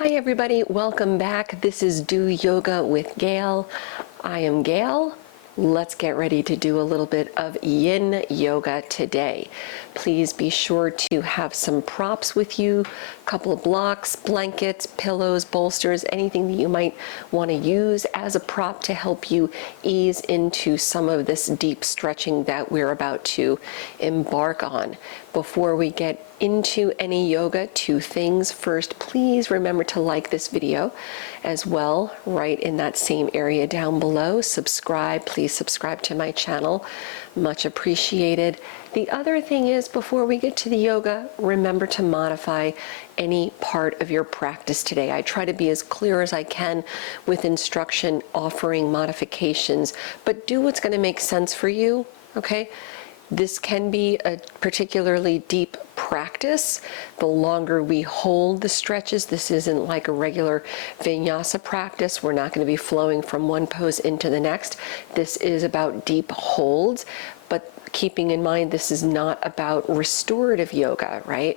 Hi everybody, welcome back. This is Do Yoga with Gail. I am Gail. Let's get ready to do a little bit of Yin Yoga today. Please be sure to have some props with you, a couple of blocks, blankets, pillows, bolsters, anything that you might want to use as a prop to help you ease into some of this deep stretching that we're about to embark on. Before we get into any yoga, two things. First, please remember to like this video as well, right in that same area down below. Subscribe, please subscribe to my channel. Much appreciated. The other thing is, before we get to the yoga, remember to modify any part of your practice today. I try to be as clear as I can with instruction, offering modifications, but do what's going to make sense for you, okay? This can be a particularly deep practice. The longer we hold the stretches, this isn't like a regular Vinyasa practice. We're not going to be flowing from one pose into the next. This is about deep holds, but keeping in mind this is not about restorative yoga, right?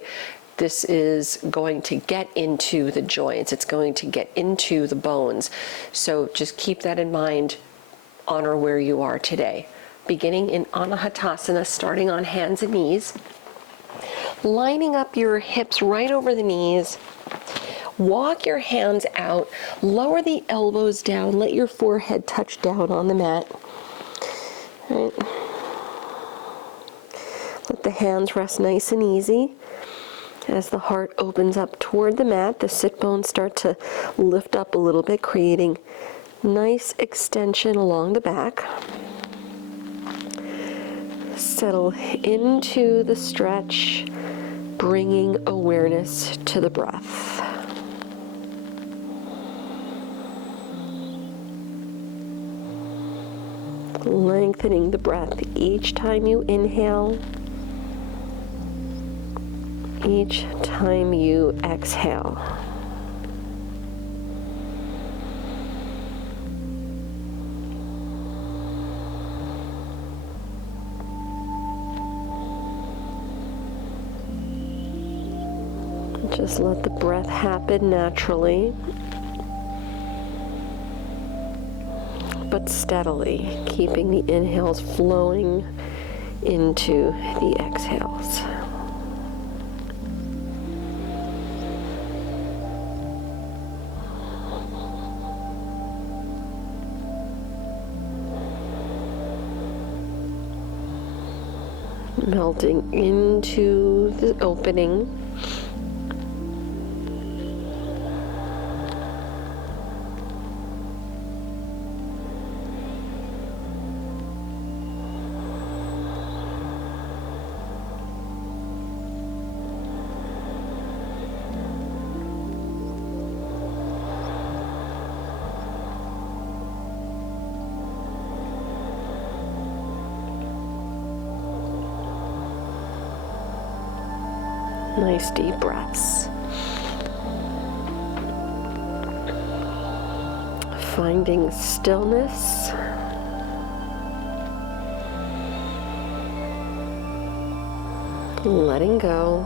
This is going to get into the joints. It's going to get into the bones. So just keep that in mind. Honor where you are today. Beginning in Anahatasana, starting on hands and knees, lining up your hips right over the knees. Walk your hands out, lower the elbows down, let your forehead touch down on the mat. Right. Let the hands rest nice and easy. As the heart opens up toward the mat, the sit bones start to lift up a little bit, creating nice extension along the back. Settle into the stretch, bringing awareness to the breath. Lengthening the breath each time you inhale, each time you exhale. Just let the breath happen naturally, but steadily, keeping the inhales flowing into the exhales. Melting into the opening. Nice deep breaths. Finding stillness. Letting go.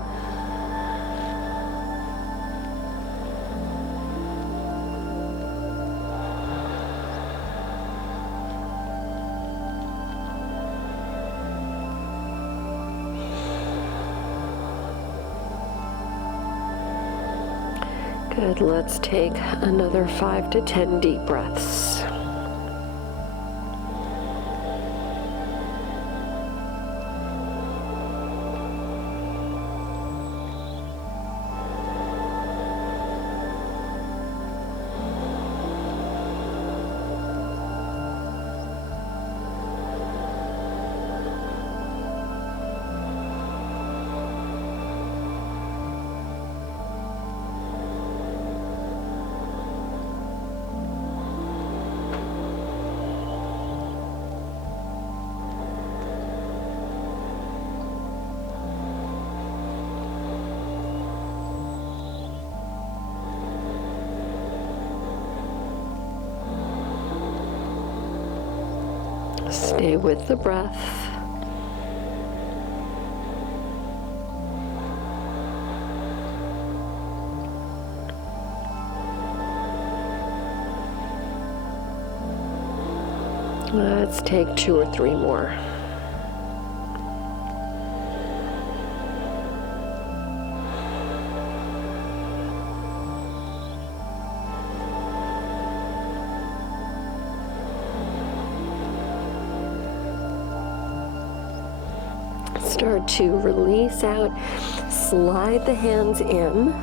Good, let's take another 5 to 10 deep breaths. Stay with the breath. Let's take 2 or 3 more. Start to release out, slide the hands in,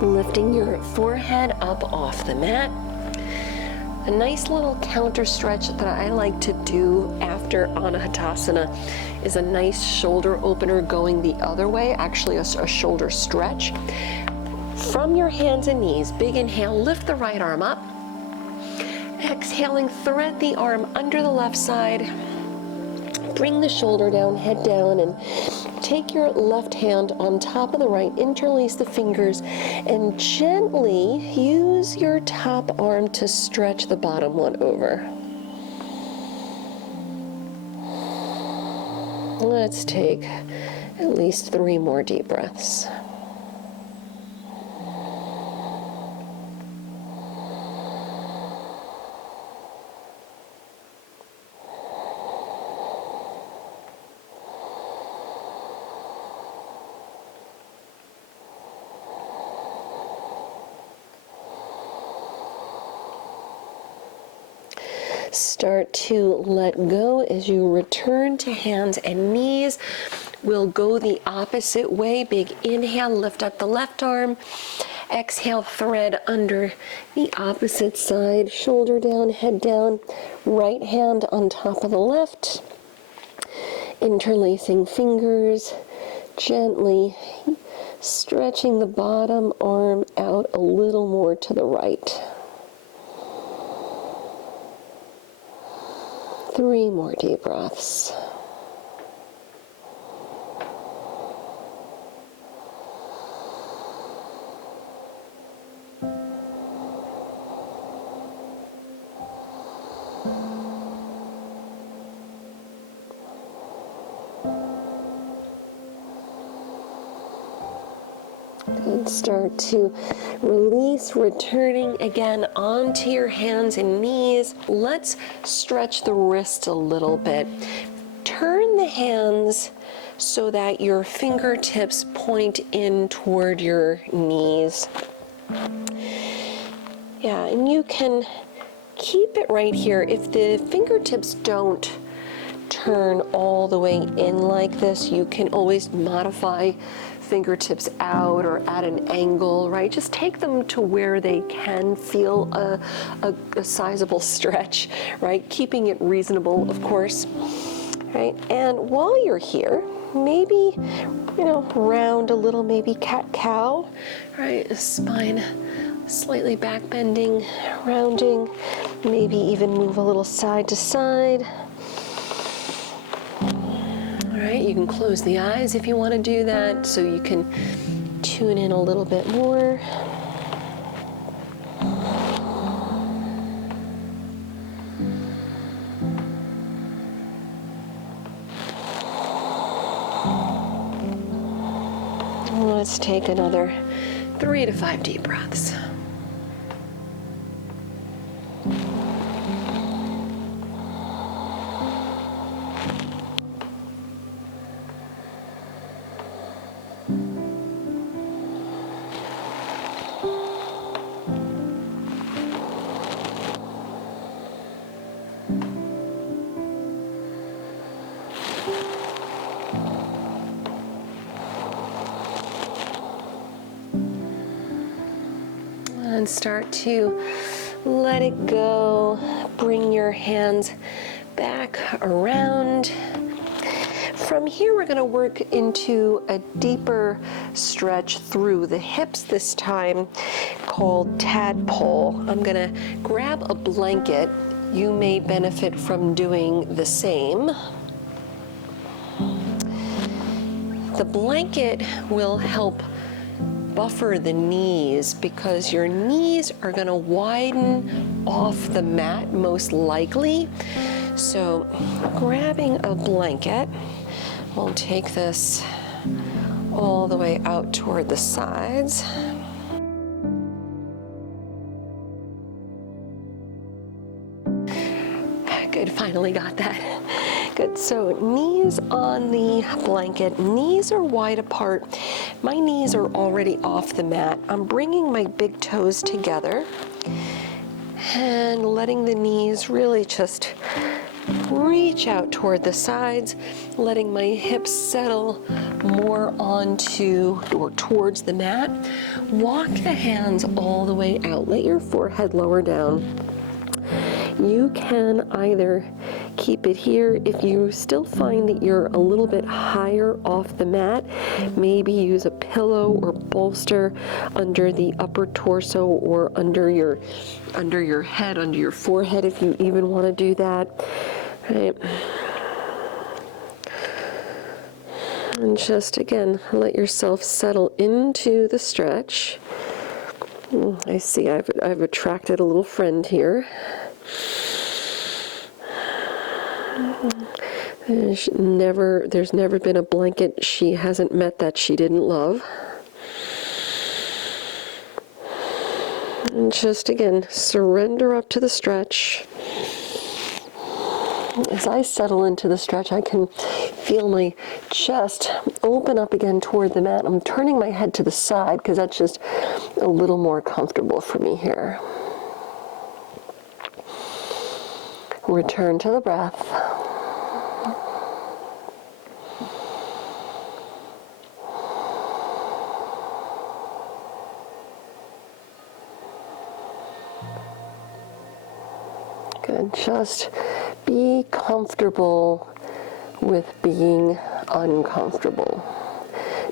lifting your forehead up off the mat. A nice little counter stretch that I like to do after Anahatasana is a nice shoulder opener going the other way, actually a shoulder stretch. From your hands and knees, big inhale, lift the right arm up. Exhaling, thread the arm under the left side. Bring the shoulder down, head down, and take your left hand on top of the right, interlace the fingers, and gently use your top arm to stretch the bottom one over. Let's take at least 3 more deep breaths. Start to let go as you return to hands and knees. We'll go the opposite way. Big inhale, lift up the left arm. Exhale, thread under the opposite side. Shoulder down, head down. Right hand on top of the left. Interlacing fingers. Gently stretching the bottom arm out a little more to the right. 3 more deep breaths. And start to release, returning again onto your hands and knees. Let's stretch the wrists a little bit. Turn the hands so that your fingertips point in toward your knees. Yeah, and you can keep it right here. If the fingertips don't turn all the way in like this, you can always modify fingertips out or at an angle, right? Just take them to where they can feel a sizable stretch, right? Keeping it reasonable, of course, right? And while you're here, maybe, round a little, maybe cat-cow, right? Spine slightly back bending, rounding, maybe even move a little side to side. All right, you can close the eyes if you want to do that, so you can tune in a little bit more. Let's take another 3 to 5 deep breaths. And start to let it go. Bring your hands back around. From here, we're going to work into a deeper stretch through the hips this time, called tadpole. I'm going to grab a blanket. You may benefit from doing the same. The blanket will help buffer the knees because your knees are going to widen off the mat most likely. So grabbing a blanket, we'll take this all the way out toward the sides. finally got that. Good, so knees on the blanket, knees are wide apart. My knees are already off the mat. I'm bringing my big toes together and letting the knees really just reach out toward the sides, letting my hips settle more onto or towards the mat. Walk the hands all the way out. Let your forehead lower down. You can either keep it here. If you still find that you're a little bit higher off the mat, maybe use a pillow or bolster under the upper torso or under your head, under your forehead, if you even want to do that. Right. And just again, let yourself settle into the stretch. I see I've attracted a little friend here. There's never been a blanket she hasn't met that she didn't love. And just again, surrender up to the stretch. As I settle into the stretch, I can feel my chest open up again toward the mat. I'm turning my head to the side because that's just a little more comfortable for me here. Return to the breath. Good. Just be comfortable with being uncomfortable.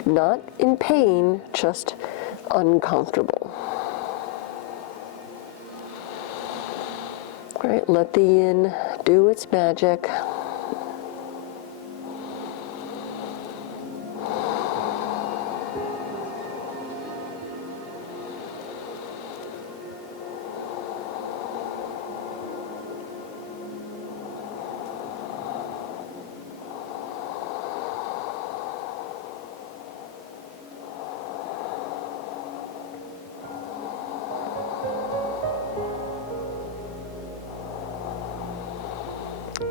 Not in pain, just uncomfortable. All right, let the yin do its magic.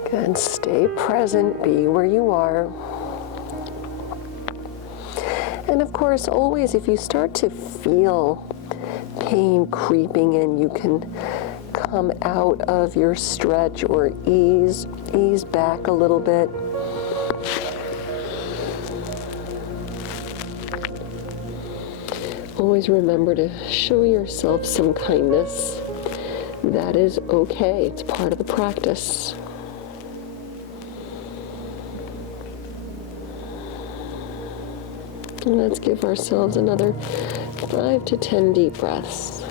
Good. Stay present, be where you are. And of course, always, if you start to feel pain creeping in, you can come out of your stretch or ease back a little bit. Always remember to show yourself some kindness. That is okay. It's part of the practice. And let's give ourselves another 5 to 10 deep breaths.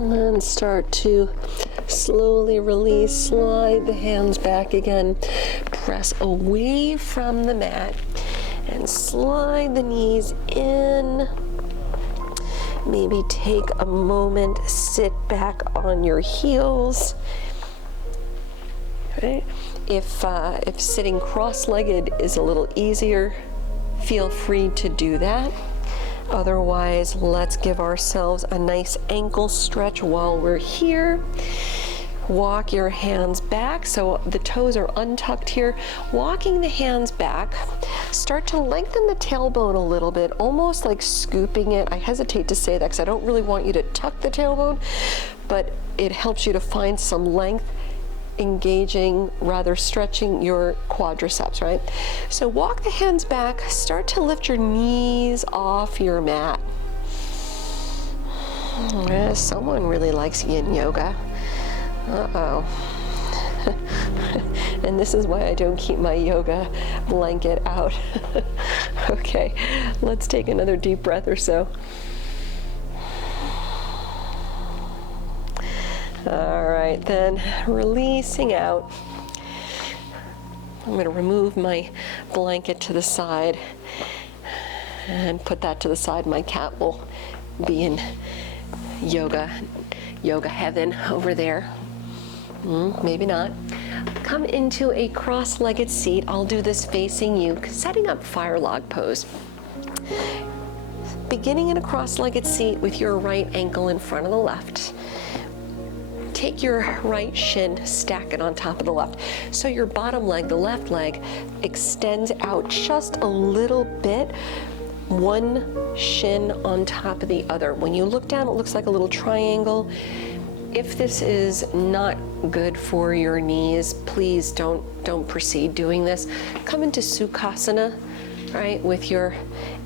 And then start to slowly release, slide the hands back again, press away from the mat, and slide the knees in. Maybe take a moment, sit back on your heels. Okay. If sitting cross-legged is a little easier, feel free to do that. Otherwise, let's give ourselves a nice ankle stretch while we're here. Walk your hands back so the toes are untucked here. Walking the hands back, start to lengthen the tailbone a little bit, almost like scooping it. I hesitate to say that because I don't really want you to tuck the tailbone, but it helps you to find some length engaging, rather stretching your quadriceps, right? So walk the hands back, start to lift your knees off your mat. Someone really likes Yin Yoga. Uh-oh. And this is why I don't keep my yoga blanket out. Okay, let's take another deep breath or so. All right, then releasing out. I'm going to remove my blanket to the side and put that to the side. My cat will be in yoga heaven over there. Maybe not. Come into a cross-legged seat. I'll do this facing you, setting up fire log pose. Beginning in a cross-legged seat with your right ankle in front of the left. Take your right shin, stack it on top of the left. So your bottom leg, the left leg, extends out just a little bit, one shin on top of the other. When you look down, it looks like a little triangle. If this is not good for your knees, please don't proceed doing this. Come into Sukhasana, right, with your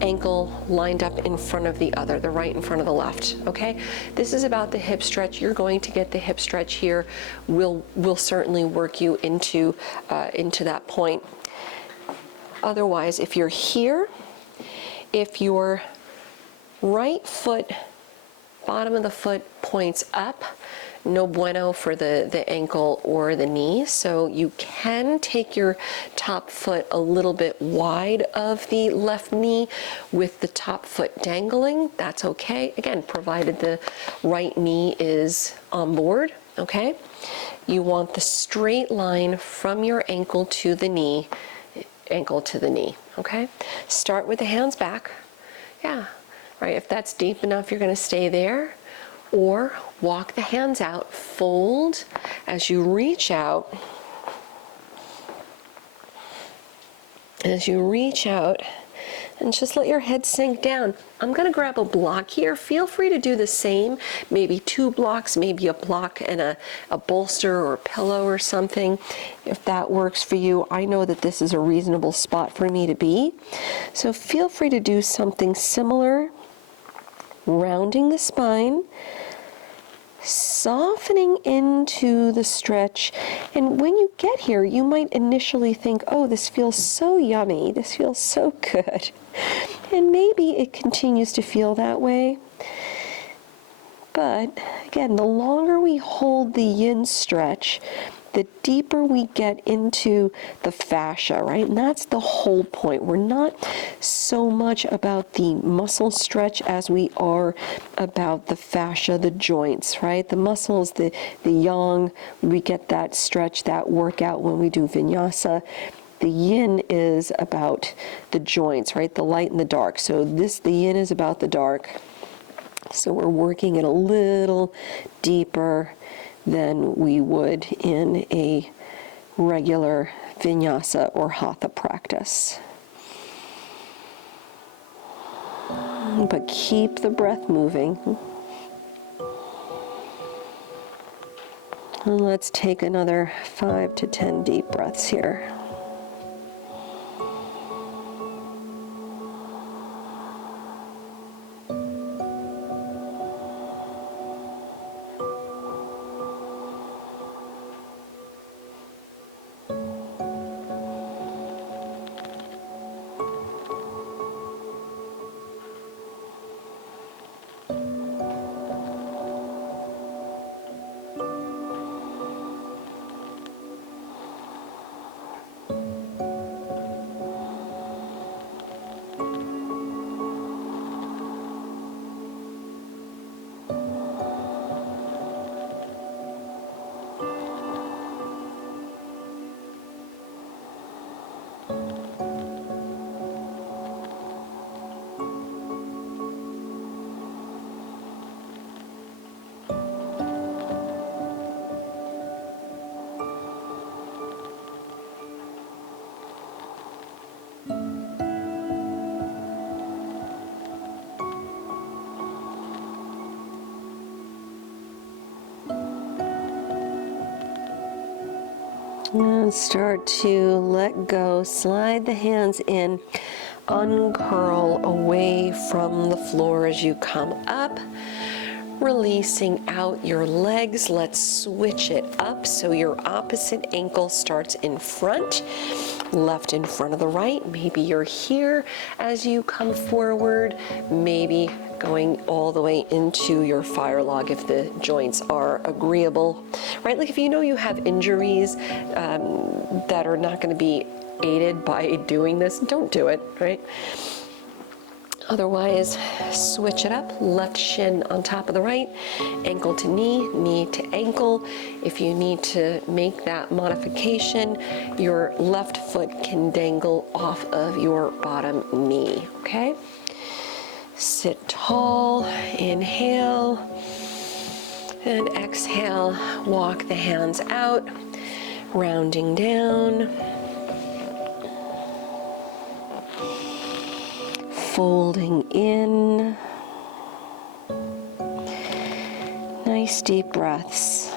ankle lined up in front of the other, the right in front of the left, okay? This is about the hip stretch. You're going to get the hip stretch here. We'll certainly work you into that point. Otherwise, if you're here, if your right foot, bottom of the foot points up, no bueno for the ankle or the knee. So you can take your top foot a little bit wide of the left knee with the top foot dangling. That's okay. Again, provided the right knee is on board, okay? You want the straight line from your ankle to the knee, okay? Start with the hands back. Yeah, right, if that's deep enough, you're gonna stay there. Or walk the hands out, fold as you reach out. As you reach out, and just let your head sink down. I'm gonna grab a block here. Feel free to do the same, maybe 2 blocks, maybe a block and a bolster or a pillow or something, if that works for you. I know that this is a reasonable spot for me to be. So feel free to do something similar, rounding the spine, softening into the stretch. And when you get here, you might initially think, oh, this feels so yummy, this feels so good. And maybe it continues to feel that way. But again, the longer we hold the yin stretch, the deeper we get into the fascia, right? And that's the whole point. We're not so much about the muscle stretch as we are about the fascia, the joints, right? The muscles, the yang, we get that stretch, that workout when we do vinyasa. The yin is about the joints, right? The light and the dark. So the yin is about the dark. So we're working it a little deeper than we would in a regular vinyasa or hatha practice. But keep the breath moving. And let's take another 5 to 10 deep breaths here. And start to let go, slide the hands in, uncurl away from the floor as you come up, releasing out your legs. Let's switch it up so your opposite ankle starts in front, left in front of the right. Maybe you're here as you come forward, maybe going all the way into your fire log if the joints are agreeable, right? Like if you know you have injuries that are not going to be aided by doing this, don't do it, right? Otherwise, switch it up, left shin on top of the right, ankle to knee, knee to ankle. If you need to make that modification, your left foot can dangle off of your bottom knee, okay? Sit tall, inhale, and exhale, walk the hands out, rounding down. Folding in. Nice deep breaths.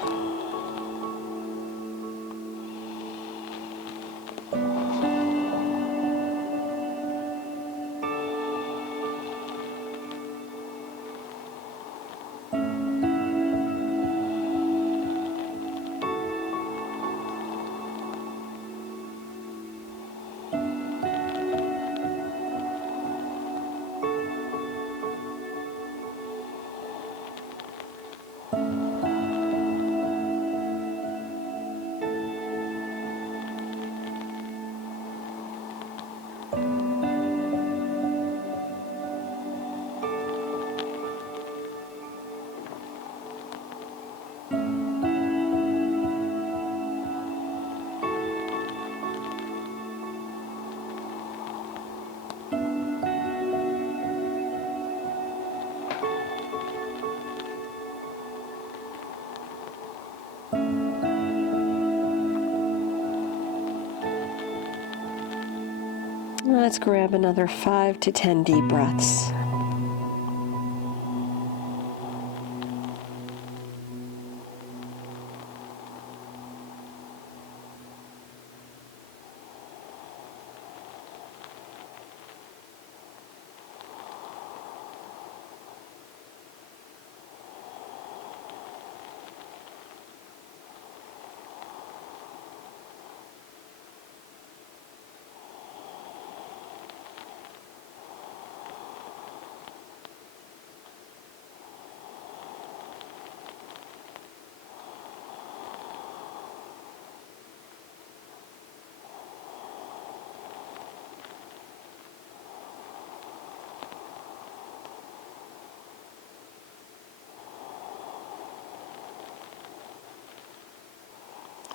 Let's grab another 5 to 10 deep breaths.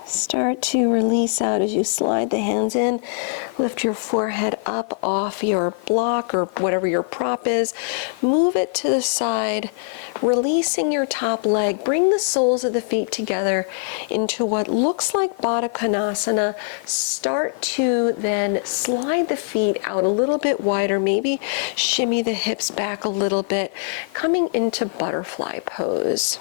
Start to release out as you slide the hands in. Lift your forehead up off your block or whatever your prop is. Move it to the side, releasing your top leg. Bring the soles of the feet together into what looks like Baddha Konasana. Start to then slide the feet out a little bit wider, maybe shimmy the hips back a little bit, coming into butterfly pose.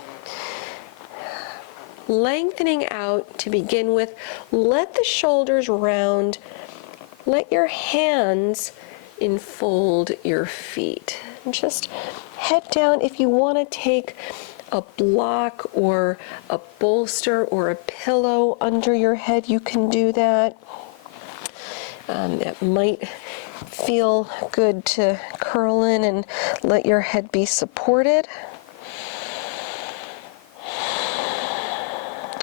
Lengthening out to begin with, let the shoulders round, let your hands enfold your feet. And just head down. If you want to take a block or a bolster or a pillow under your head, you can do that. It might feel good to curl in and let your head be supported.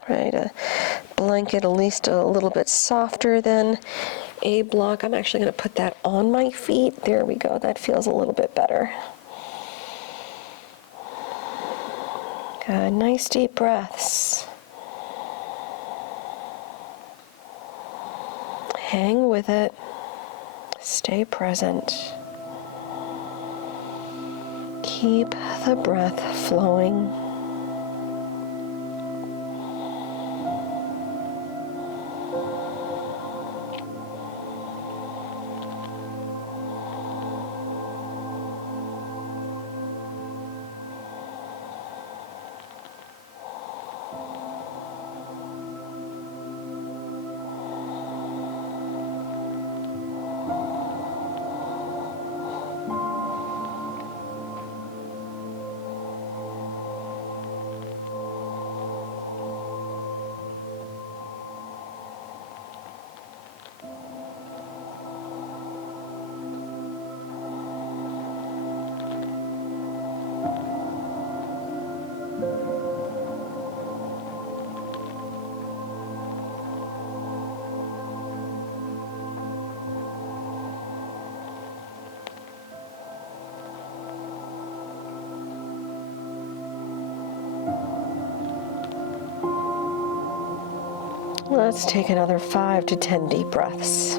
Right, a blanket at least a little bit softer than a block. I'm actually going to put that on my feet. There we go. That feels a little bit better. Good. Nice deep breaths. Hang with it. Stay present. Keep the breath flowing. Let's take another 5 to 10 deep breaths.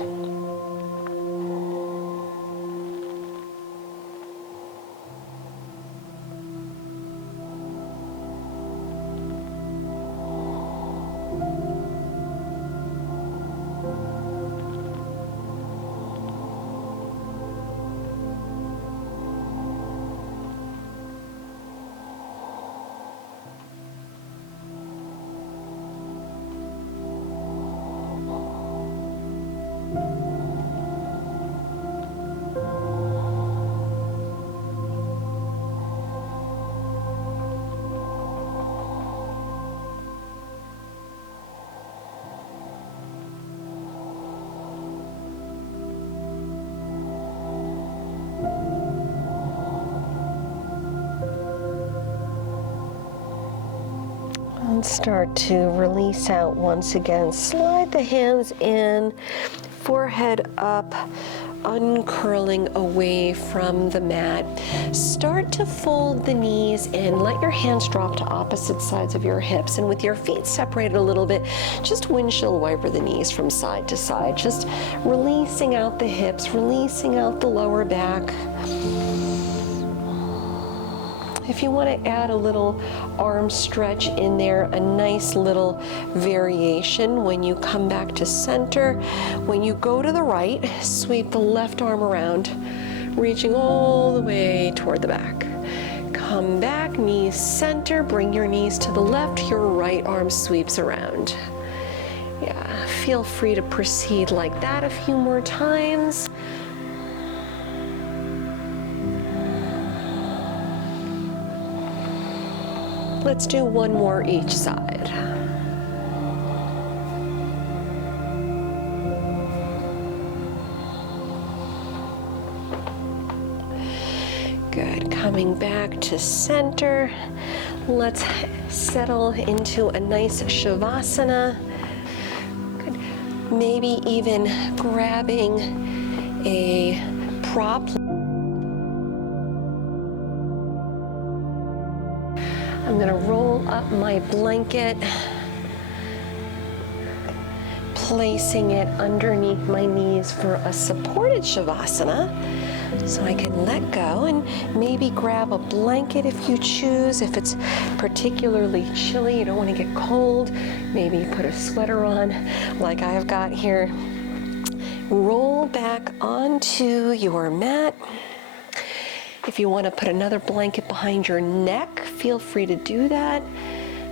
And start to release out once again. Slide the hands in, forehead up, uncurling away from the mat. Start to fold the knees in. Let your hands drop to opposite sides of your hips. And with your feet separated a little bit, just windshield wiper the knees from side to side. Just releasing out the hips, releasing out the lower back. If you want to add a little arm stretch in there, a nice little variation when you come back to center. When you go to the right, sweep the left arm around, reaching all the way toward the back. Come back, knees center, bring your knees to the left, your right arm sweeps around. Yeah, feel free to proceed like that a few more times. Let's do one more each side. Good, coming back to center. Let's settle into a nice Shavasana. Good. Maybe even grabbing a prop. I'm going to roll up my blanket, placing it underneath my knees for a supported Shavasana, so I can let go, and maybe grab a blanket if you choose. If it's particularly chilly, you don't want to get cold, maybe put a sweater on like I've got here. Roll back onto your mat. If you want to put another blanket behind your neck, feel free to do that.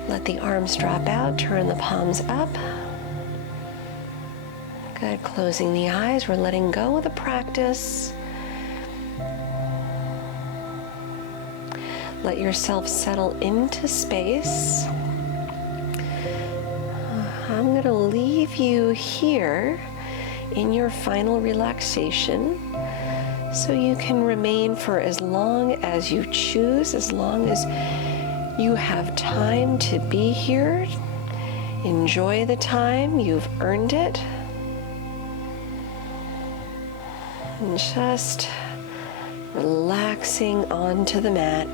Let the arms drop out, turn the palms up. Good, closing the eyes, we're letting go of the practice. Let yourself settle into space. I'm going to leave you here in your final relaxation, so you can remain for as long as you choose, as long as you have time to be here. Enjoy the time, you've earned it. And just relaxing onto the mat.